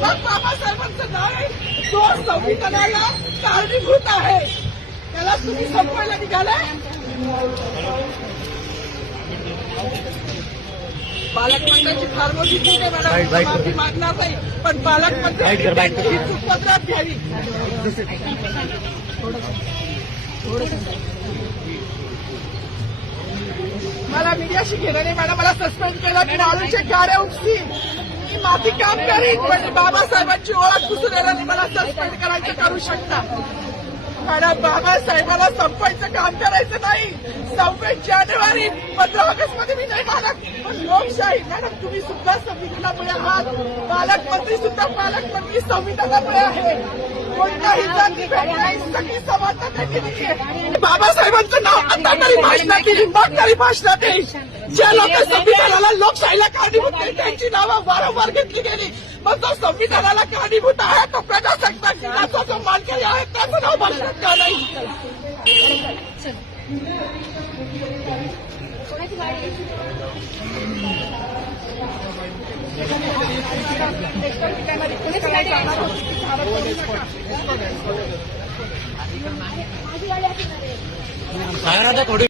मग बाबासाहेबांचं नाव आहे तो संविधानाला कारणीभूत आहे, त्याला तुम्ही संपवायला निघालाय. पालकमंत्र्यांची फार मोठी चूक आहे मॅडम, माफी मागणार नाही, पण पालकमंत्र्यांची सुपत्रात घ्यावी. मला मीडियाशी घेणं नाही मॅडम, मला सस्पेंड केलं, मी वाळूचे गाड्या उपसी, मी माती काम करीन, पण बाबासाहेबांची ओळख पुसून येणार नाही, मला सस्पेंड करायचं करू शकता मॅडम. बाबासाहेबांना संपवायचं काम करायचं नाही. 26 जानेवारी 15 ऑगस्ट मध्ये मी नाही मानत, पण लोकशाही मॅडम तुम्ही सुद्धा संविधानामुळे आहात, पालकमंत्री सुद्धा पालकमंत्री संविधानामुळे आहे. कोणताही जातीभेद नाही, सगळी समानता केली आहे. बाबासाहेबांचं नाव आता तरी भाषणात येईल, मग तरी भाषणात येईल. ज्या लोक संविधानाला लोकशाहीला कारणीभूत नाही त्यांची नावं वारंवार घेतली गेली, मग जो संविधानाला कारणीभूत आहे तो प्रजासत्ताकाचा जो मानकरी आहे त्याचं नाव भाषणात का नाही. थोडी